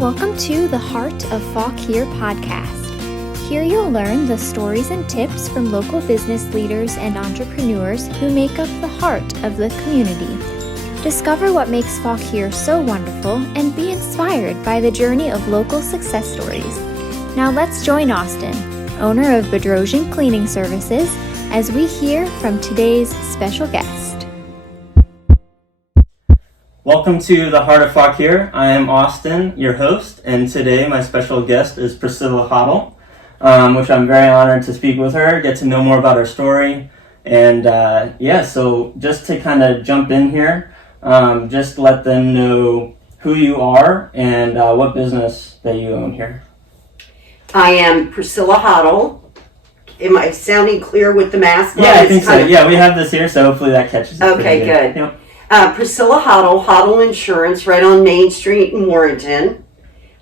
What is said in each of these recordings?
Welcome to the Heart of Fauquier podcast. Here you'll learn the stories and tips from local business leaders and entrepreneurs who make up the heart of the community. Discover what makes Fauquier so wonderful and be inspired by the journey of local success stories. Now let's join Austin, owner of Bedrosian Cleaning Services, as we hear from today's special guest. Welcome to the Heart of Fauquier. I am Austin, your host, and today my special guest is Priscilla Hottle, which I'm very honored to speak with her, get to know more about her story, and so just to kind of jump in here, just let them know who you are and what business that you own here. I am Priscilla Hottle. Am I sounding clear with the mask? Yeah, I think so. Yeah, we have this here, so hopefully that catches it. Okay, good. Yep. Priscilla Hottle, Hottle Insurance, right on Main Street in Warrenton.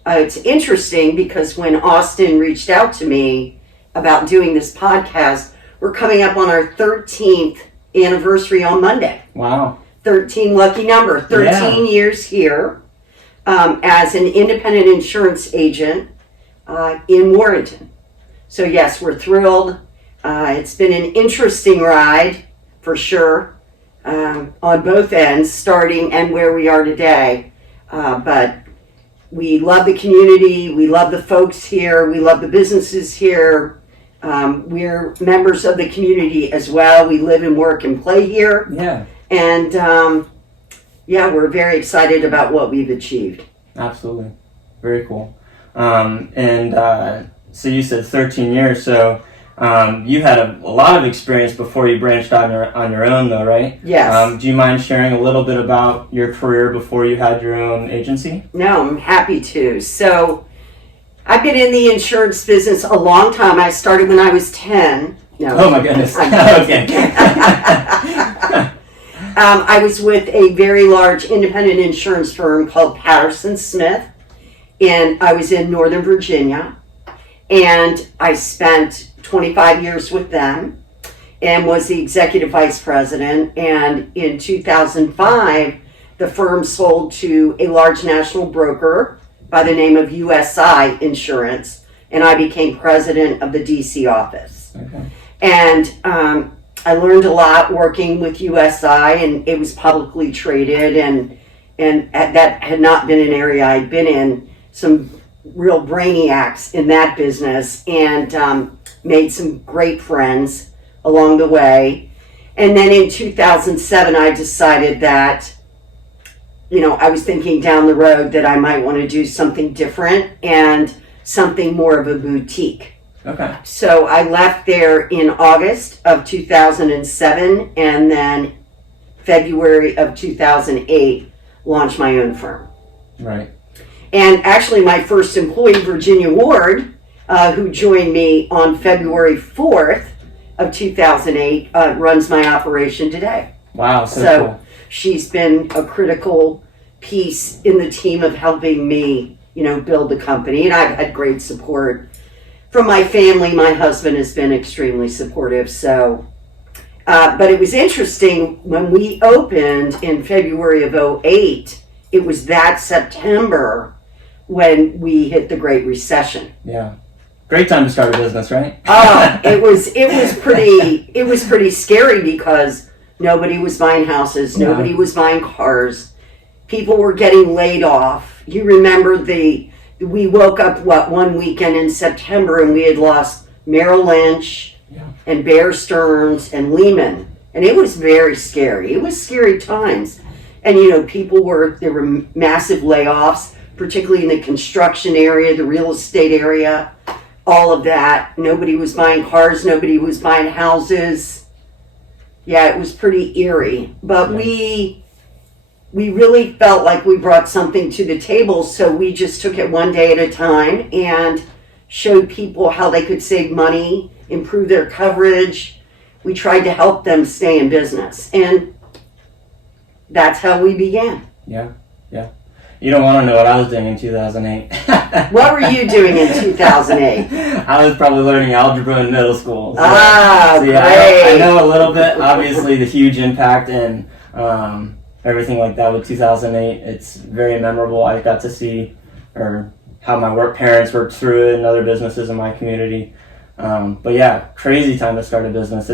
It's interesting because when Austin reached out to me about doing this podcast, we're coming up on our 13th anniversary on Monday. Wow. 13, lucky number. 13 years here as an independent insurance agent in Warrenton. So yes, we're thrilled. It's been an interesting ride for sure on both ends, starting and where we are today. But we love the community. We love the folks here. We love the businesses here. We're members of the community as well. We live and work and play here. Yeah. And we're very excited about what we've achieved. Absolutely. Very cool. So you said 13 years, so you had a lot of experience before you branched out on your own, though, right? Yes. Do you mind sharing a little bit about your career before you had your own agency? No, I'm happy to. So I've been in the insurance business a long time. I started when I was 10. No. Oh, my goodness. Okay. I was with a very large independent insurance firm called Patterson Smith, and I was in Northern Virginia. And I spent 25 years with them and was the executive vice president. And in 2005, the firm sold to a large national broker by the name of USI Insurance, and I became president of the DC office. Okay. And I learned a lot working with USI, and it was publicly traded, and that had not been an area I'd been in. Some real brainiacs in that business, and made some great friends along the way. And then in 2007, I decided that, I was thinking down the road that I might want to do something different and something more of a boutique. Okay. So I left there in August of 2007, and then February of 2008, launched my own firm. Right. And actually my first employee, Virginia Ward, who joined me on February 4th of 2008, runs my operation today. Wow, so cool. She's been a critical piece in the team of helping me, build the company. And I've had great support from my family. My husband has been extremely supportive. So, but it was interesting when we opened in February of 2008, it was that September when we hit the Great Recession. Yeah. Great time to start a business, right? It was pretty scary because nobody was buying houses, nobody was buying cars. People were getting laid off. You remember we woke up one weekend in September and we had lost Merrill Lynch and Bear Stearns and Lehman. And it was very scary. It was scary times. And there were massive layoffs, particularly in the construction area, the real estate area, all of that. Nobody was buying cars, nobody was buying houses. Yeah, it was pretty eerie. But we really felt like we brought something to the table, so we just took it one day at a time and showed people how they could save money, improve their coverage. We tried to help them stay in business. And that's how we began. Yeah. You don't want to know what I was doing in 2008. What were you doing in 2008? I was probably learning algebra in middle school. Great. I know a little bit. Obviously, the huge impact and everything like that with 2008. It's very memorable. I got to see or how my parents worked through it and other businesses in my community. But yeah, crazy time to start a business.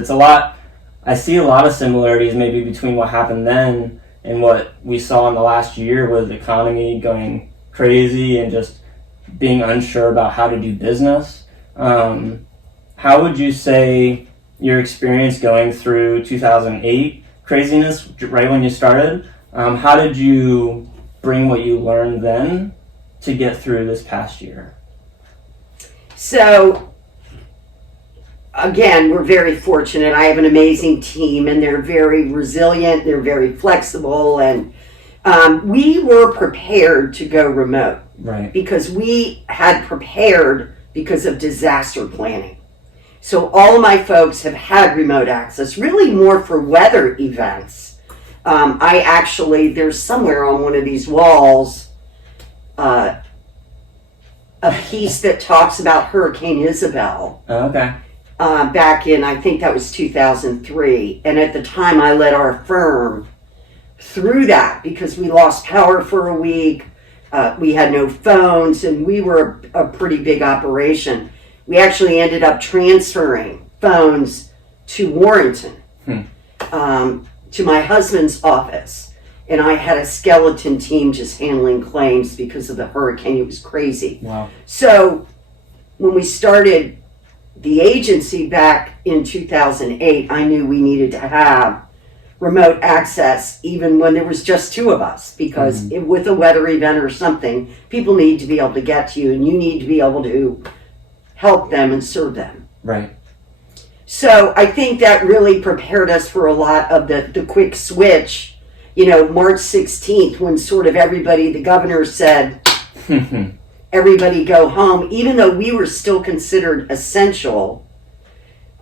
I see a lot of similarities maybe between what happened then and what we saw in the last year with the economy going crazy and just being unsure about how to do business. How would you say your experience going through 2008 craziness right when you started, how did you bring what you learned then to get through this past year? So, again, we're very fortunate. I have an amazing team, and they're very resilient, they're very flexible, and we were prepared to go remote. Right. Because we had prepared because of disaster planning. So all of my folks have had remote access, really more for weather events. There's somewhere on one of these walls a piece that talks about Hurricane Isabel. Oh, okay. Back in, I think that was 2003. And at the time, I led our firm through that because we lost power for a week. We had no phones, and we were a pretty big operation. We actually ended up transferring phones to Warrenton, to my husband's office. And I had a skeleton team just handling claims because of the hurricane. It was crazy. Wow. So when we started the agency back in 2008, I knew we needed to have remote access even when there was just two of us, because with a weather event or something, people need to be able to get to you, and you need to be able to help them and serve them. Right. So I think that really prepared us for a lot of the quick switch. March 16th, when sort of the governor said, everybody go home, even though we were still considered essential.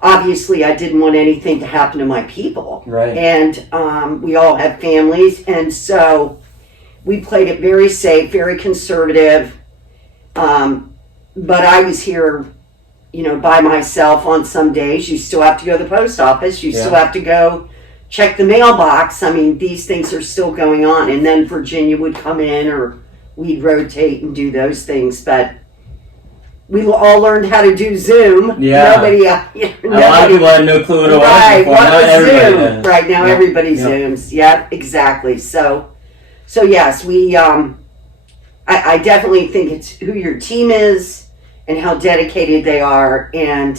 Obviously, I didn't want anything to happen to my people. Right. And we all have families. And so we played it very safe, very conservative. But I was here, by myself on some days. You still have to go to the post office. You still have to go check the mailbox. I mean, these things are still going on. And then Virginia would come in, or we'd rotate and do those things. But we all learned how to do Zoom. Yeah. Nobody, a lot of people had no clue what it was before. What Now was everybody Zoom? does. Right, now everybody Zooms. Yep, exactly. So yes, we, I definitely think it's who your team is and how dedicated they are, and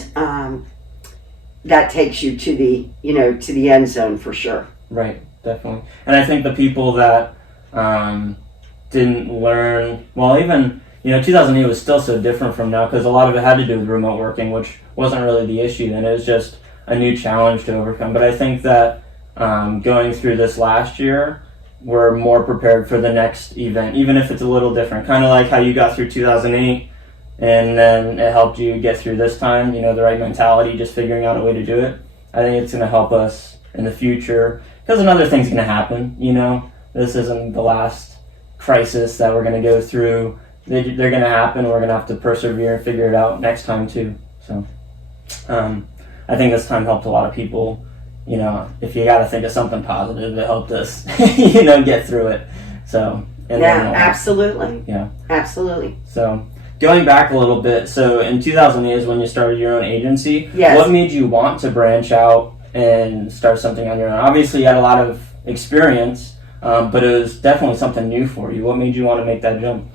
that takes you to the end zone for sure. Right, definitely. And I think the people that didn't learn, well, even 2008 was still so different from now, because a lot of it had to do with remote working, which wasn't really the issue then. It was just a new challenge to overcome. But I think that going through this last year, we're more prepared for the next event, even if it's a little different. Kind of like how you got through 2008, and then it helped you get through this time, the right mentality, just figuring out a way to do it. I think it's going to help us in the future, because another thing's going to happen. This isn't the last crisis that we're going to go through. They're going to happen. We're going to have to persevere and figure it out next time too. So I think this time helped a lot of people. If you got to think of something positive, it helped us, get through it. So absolutely. Yeah, absolutely. So going back a little bit, so in 2008 is when you started your own agency. Yes. What made you want to branch out and start something on your own? Obviously, you had a lot of experience, but it was definitely something new for you. What made you want to make that jump?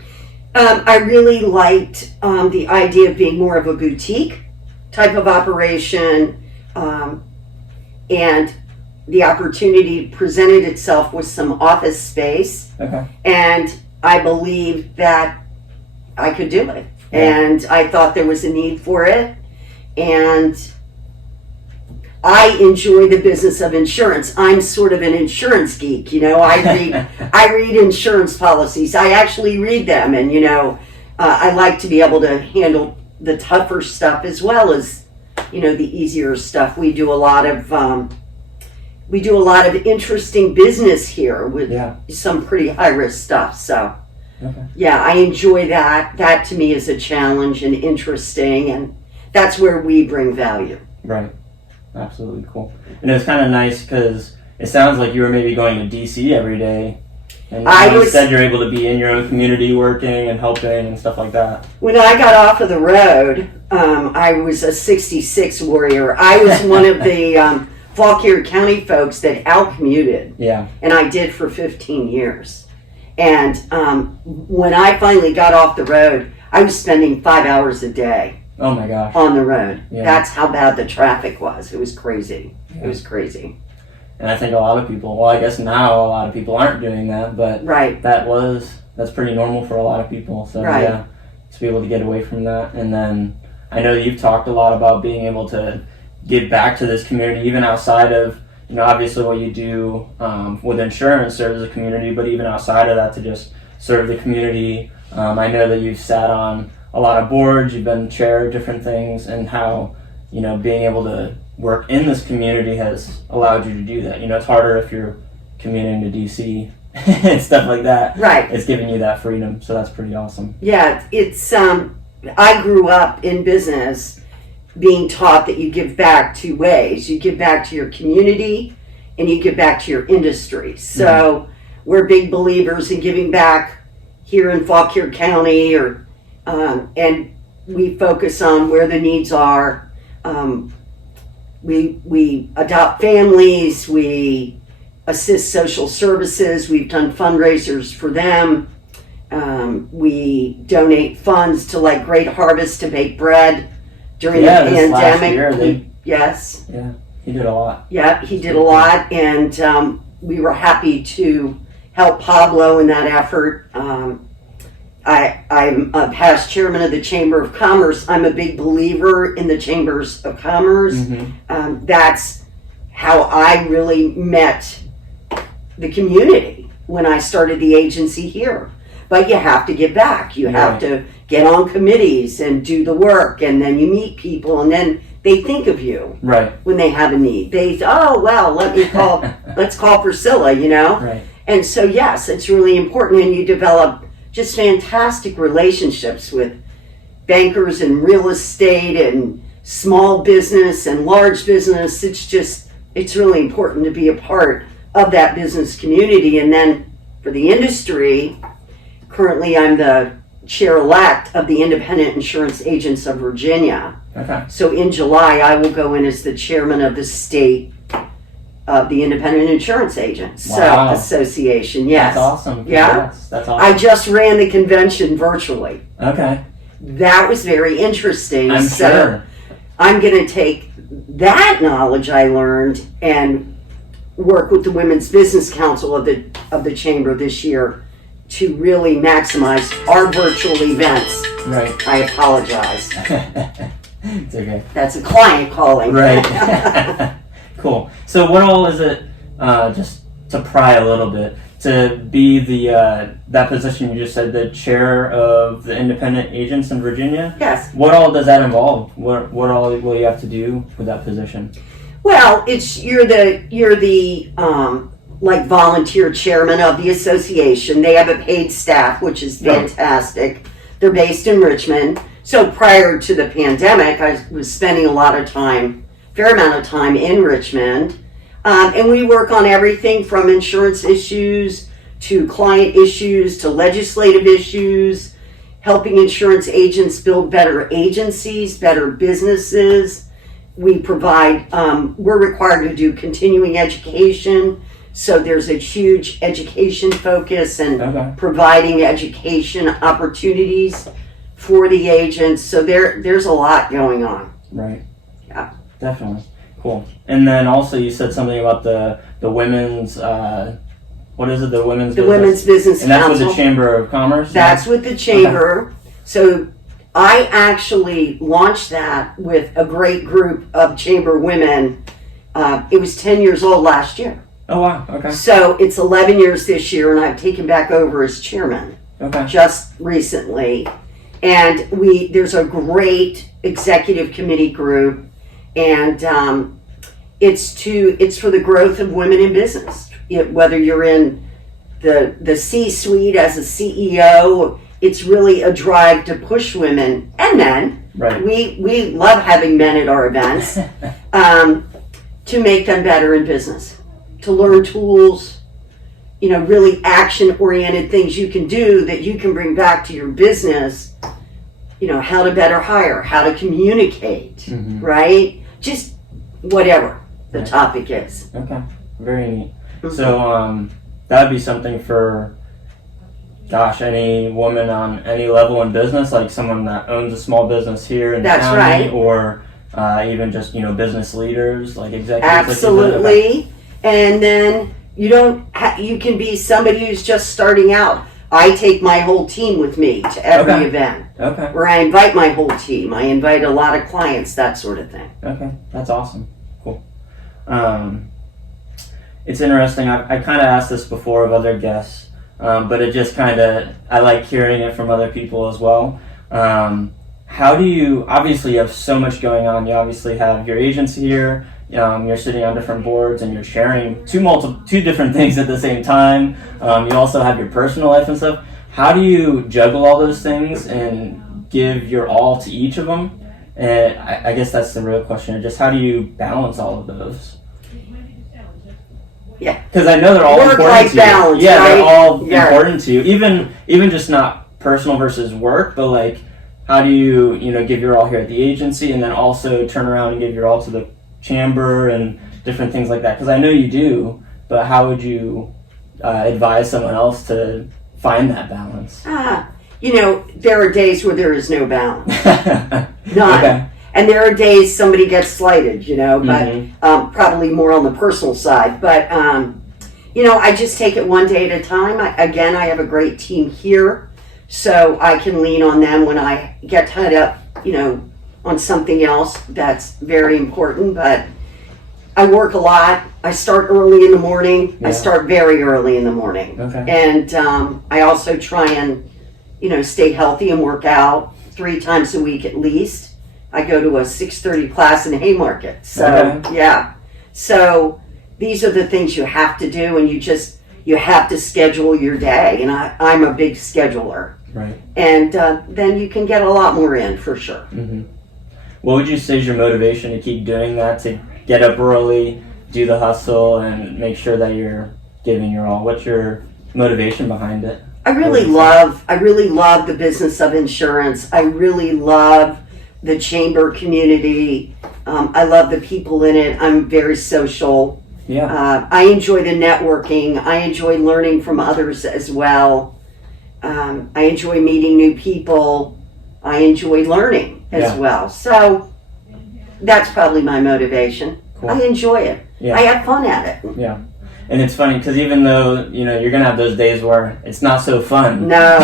I really liked the idea of being more of a boutique type of operation, and the opportunity presented itself with some office space. Okay. And I believed that I could do it. Yeah. And I thought there was a need for it. And I enjoy the business of insurance. I'm sort of an insurance geek, I read insurance policies. I actually read them, and I like to be able to handle the tougher stuff as well as the easier stuff. We do a lot of interesting business here with some pretty high risk stuff. So I enjoy that. That to me is a challenge and interesting, and that's where we bring value. Right. Absolutely cool. And it was kind of nice because it sounds like you were maybe going to DC every day. And you said you're able to be in your own community working and helping and stuff like that. When I got off of the road, I was a 66 warrior. I was one of the Fauquier County folks that out-commuted. Yeah. And I did for 15 years. And when I finally got off the road, I was spending 5 hours a day. Oh my gosh. On the road. Yeah. That's how bad the traffic was. It was crazy. Yeah. It was crazy. And I think a lot of people, well, I guess now a lot of people aren't doing that, but right. That's pretty normal for a lot of people. So right. Yeah, to be able to get away from that. And then I know you've talked a lot about being able to give back to this community, even outside of, obviously what you do with insurance, serve as a community, but even outside of that to just serve the community. I know that you've sat on a lot of boards, you've been chair of different things, and how, being able to work in this community has allowed you to do that. It's harder if you're commuting to DC and stuff like that. Right. It's giving you that freedom, so that's pretty awesome. Yeah, it's I grew up in business being taught that you give back two ways. You give back to your community and you give back to your industry. So we're big believers in giving back here in Fauquier County, and we focus on where the needs are. We adopt families, we assist social services, we've done fundraisers for them. We donate funds to like Great Harvest to bake bread during the pandemic. Last year, yes. Yeah, he did a lot. Yeah, he did a lot, and we were happy to help Pablo in that effort. I'm a past chairman of the Chamber of Commerce. I'm a big believer in the Chambers of Commerce. Mm-hmm. That's how I really met the community when I started the agency here. But you have to give back. You have to get on committees and do the work, and then you meet people, and then they think of you when they have a need. They say, oh, well, let's call Priscilla, Right. And so, yes, it's really important, and you develop just fantastic relationships with bankers and real estate and small business and large business. It's really important to be a part of that business community. And then for the industry, currently I'm the chair-elect of the Independent Insurance Agents of Virginia. Okay. So in July, I will go in as the chairman of the state of the Independent Insurance Agents Association. Yes. That's awesome. Yeah. That's awesome. I just ran the convention virtually. Okay. That was very interesting. I'm sure. I'm going to take that knowledge I learned and work with the Women's Business Council of the Chamber this year to really maximize our virtual events. Right. I apologize. It's okay. That's a client calling. Right. Cool. So what all is it, just to pry a little bit, to be that position you just said, the chair of the independent agents in Virginia? Yes. What all does that involve? What all will you have to do with that position? Well, you're the like volunteer chairman of the association. They have a paid staff, which is fantastic. They're based in Richmond. So prior to the pandemic, I was spending fair amount of time in Richmond. And we work on everything from insurance issues to client issues to legislative issues, helping insurance agents build better agencies, better businesses. We provide, we're required to do continuing education. So there's a huge education focus and providing education opportunities for the agents. So there's a lot going on. Right. Yeah. Definitely. Cool. And then also you said something about the women's, what is it, the women's business? Women's Business And that's Council. with the Chamber of Commerce? That's with the Chamber. Okay. So I actually launched that with a great group of Chamber women. It was 10 years old last year. Oh, wow. Okay. So it's 11 years this year, and I've taken back over as chairman just recently. And there's a great executive committee group, and it's for the growth of women in business. Whether you're in the C-suite as a CEO, it's really a drive to push women and men. Right. We love having men at our events to make them better in business, to learn tools, really action-oriented things you can do that you can bring back to your business. How to better hire, how to communicate, right? Just whatever the topic is. Okay, very neat. So that would be something for, any woman on any level in business, like someone that owns a small business here in the That's county, right. or even just, business leaders, like executives. Absolutely. And then you can be somebody who's just starting out. I take my whole team with me to every event. Okay. Where I invite my whole team. I invite a lot of clients, that sort of thing. Okay, that's awesome. Cool. It's interesting. I kind of asked this before of other guests, but it just I like hearing it from other people as well. How do you, obviously you have so much going on. You obviously have your agency here. You're sitting on different boards and you're sharing two different things at the same time. You also have your personal life and stuff. How do you juggle all those things and give your all to each of them? And I guess that's the real question. Just how do you balance all of those? Yeah. Because I know they're all important to you. Balance, yeah, right? They're all important to you. Even just not personal versus work, but like, how do you give your all here at the agency and then also turn around and give your all to the chamber and different things like that? Because I know you do, but how would you advise someone else to find that balance? There are days where there is no balance. None. Okay. And there are days somebody gets slighted, but probably more on the personal side. But, I just take it one day at a time. I have a great team here, so I can lean on them when I get tied up, on something else that's very important. But I work a lot. I start early in the morning. Yeah. I start very early in the morning. Okay. And I also try and, stay healthy and work out 3 times a week at least. I go to a 6:30 class in Haymarket. So, yeah. So these are the things you have to do, and you have to schedule your day. And I'm a big scheduler. Right. And then you can get a lot more in, for sure. Mm-hmm. What would you say is your motivation to keep doing that, to get up early, do the hustle, and make sure that you're giving your all? What's your motivation behind it? I really love the business of insurance. I really love the chamber community. I love the people in it. I'm very social. Yeah. I enjoy the networking. I enjoy learning from others as well. I enjoy meeting new people. I enjoy learning as well. So that's probably my motivation. Cool. I enjoy it. Yeah. I have fun at it. Yeah. And it's funny because even though, you're going to have those days where it's not so fun. No,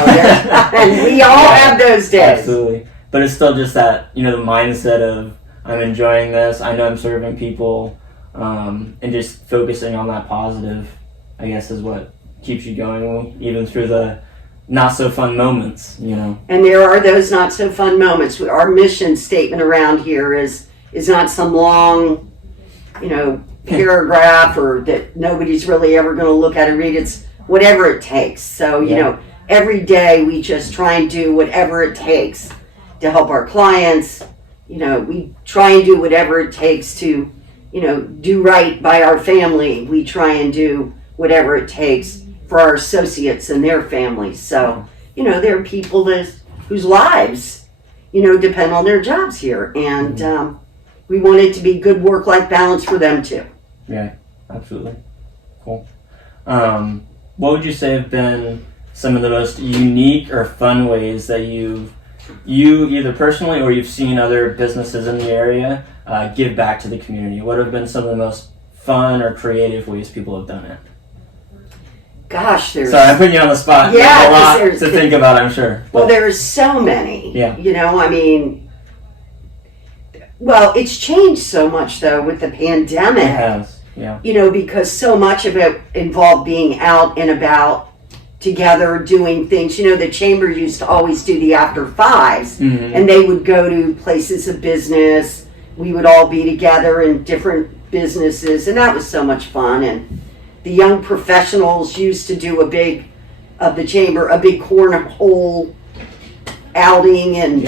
and we all have those days. Absolutely. But it's still just that, the mindset of, I'm enjoying this, I know I'm serving people, and just focusing on that positive, I guess, is what keeps you going, even through the not so fun moments, And there are those not so fun moments. Our mission statement around here is not some long, paragraph or that nobody's really ever going to look at and read. It's whatever it takes. So, every day we just try and do whatever it takes to help our clients. We try and do whatever it takes to, do right by our family. We try and do whatever it takes for our associates and their families. So, there are people whose lives, depend on their jobs here. And we want it to be good work-life balance for them too. Yeah, absolutely. Cool. What would you say have been some of the most unique or fun ways that you either personally or you've seen other businesses in the area give back to the community? What have been some of the most fun or creative ways people have done it? Gosh, Sorry, I'm putting you on the spot. Yeah, there's a lot to think about, I'm sure. Well, there's so many. Yeah. It's changed so much though with the pandemic. It has, yeah. Because so much of it involved being out and about together doing things. The chamber used to always do the after fives, and they would go to places of business. We would all be together in different businesses, and that was so much fun. And the young professionals used to do a big cornhole outing, and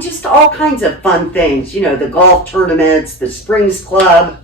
just all kinds of fun things. The golf tournaments, the Springs Club,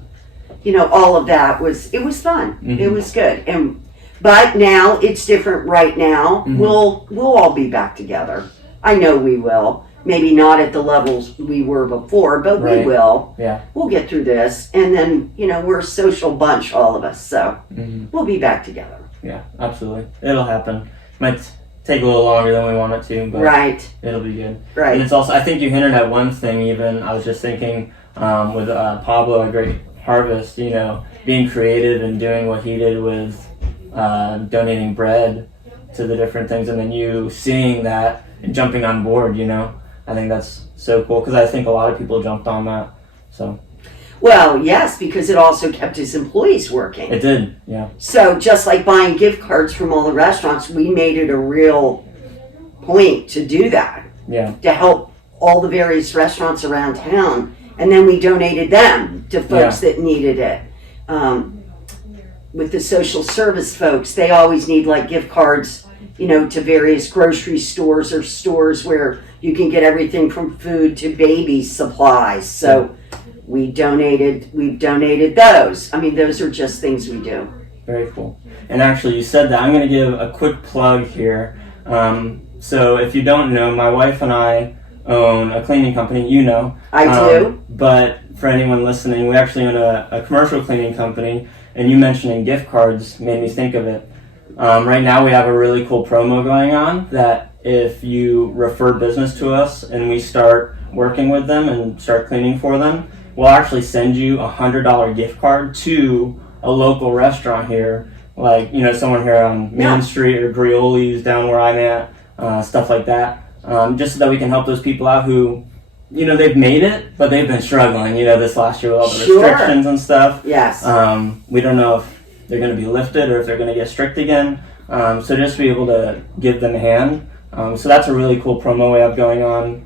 all of that was fun. It was good. And But now it's different right now. Mhm. We'll all be back together. I know we will. Maybe not at the levels we were before, but we Right. will. Yeah. We'll get through this. And then, we're a social bunch, all of us. So Mhm. we'll be back together. Yeah, absolutely. It'll happen. Might take a little longer than we want it to, but Right. it'll be good. Right. And it's also, I think you hinted at one thing even, I was just thinking with Pablo, A Great Harvest, being creative and doing what he did with donating bread to the different things, and then you seeing that and jumping on board, I think that's so cool, because I think a lot of people jumped on that. So Well, yes, because it also kept his employees working. it did, yeah. So just like buying gift cards from all the restaurants, we made it a real point to do that, Yeah. to help all the various restaurants around town. And then we donated them to folks that needed it. With the social service folks, they always need like gift cards, to various grocery stores or stores where you can get everything from food to baby supplies. So we've donated those. I mean, those are just things we do. Very cool. And actually, you said that. I'm going to give a quick plug here. So if you don't know, my wife and I own a cleaning company. I do. But for anyone listening, we actually own a commercial cleaning company. And you mentioning gift cards made me think of it. Right now, we have a really cool promo going on that if you refer business to us and we start working with them and start cleaning for them, we'll actually send you a $100 gift card to a local restaurant here, like someone here on Main Street or Grioli's down where I'm at, stuff like that, just so that we can help those people out who, they've made it, but they've been struggling, this last year with all the restrictions and stuff. Yes. We don't know if they're going to be lifted or if they're going to get strict again. So just to be able to give them a hand. So that's a really cool promo we have going on.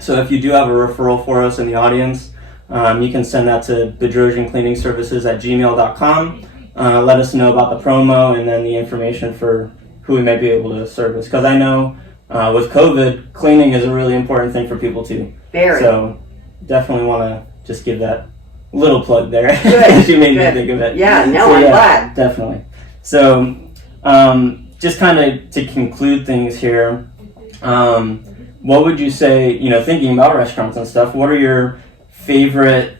So if you do have a referral for us in the audience, you can send that to bedrosiancleaningservices@gmail.com. Let us know about the promo and then the information for who we might be able to service. Because I know with COVID, cleaning is a really important thing for people too. Very. So definitely want to just give that little plug there. Good. She made me think of it. Yeah, no, So, I'm glad. Definitely. So just kind of to conclude things here, what would you say, thinking about restaurants and stuff, what are your favorite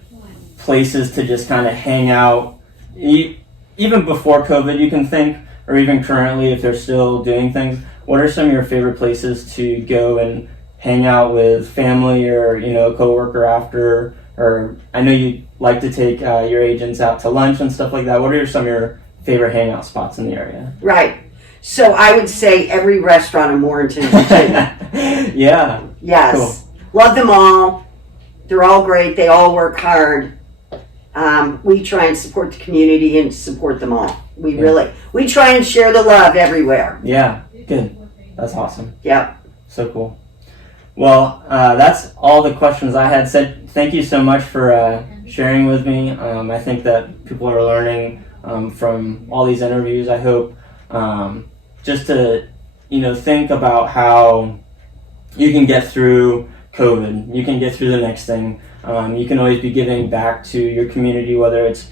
places to just kind of hang out, even before COVID you can think, or even currently if they're still doing things? What are some of your favorite places to go and hang out with family or, a coworker after? Or I know you like to take your agents out to lunch and stuff like that. What are some of your favorite hangout spots in the area? Right. So I would say every restaurant in Warrenton, Virginia. Yeah. Yes. Cool. Love them all. They're all great. They all work hard. We try and support the community and support them all. We try and share the love everywhere. Yeah. Good. That's awesome. Yep. So cool. Well, that's all the questions I had. Said thank you so much for sharing with me. I think that people are learning from all these interviews. I hope just to think about how you can get through COVID. You can get through the next thing. You can always be giving back to your community, whether it's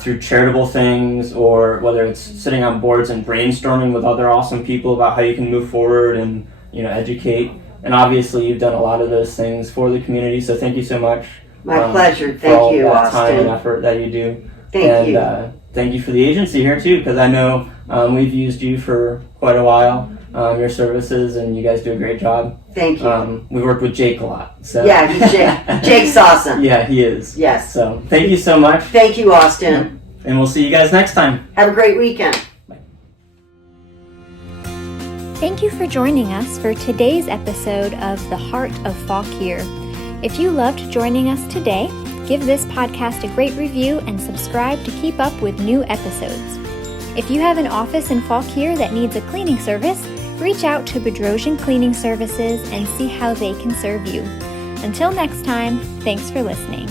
through charitable things or whether it's sitting on boards and brainstorming with other awesome people about how you can move forward and educate. And obviously you've done a lot of those things for the community, so thank you so much. My pleasure. For all Thank you, that time and Austin. effort that you do. Thank you. Thank you for the agency here too, because I know we've used you for quite a while, your services, and you guys do a great job. Thank you. We worked with Jake a lot. So. Yeah, Jake's awesome. Yeah, he is. Yes. So thank you so much. Thank you, Austin. And we'll see you guys next time. Have a great weekend. Thank you for joining us for today's episode of The Heart of Fauquier. If you loved joining us today, give this podcast a great review and subscribe to keep up with new episodes. If you have an office in Fauquier that needs a cleaning service, reach out to Bedrosian Cleaning Services and see how they can serve you. Until next time, thanks for listening.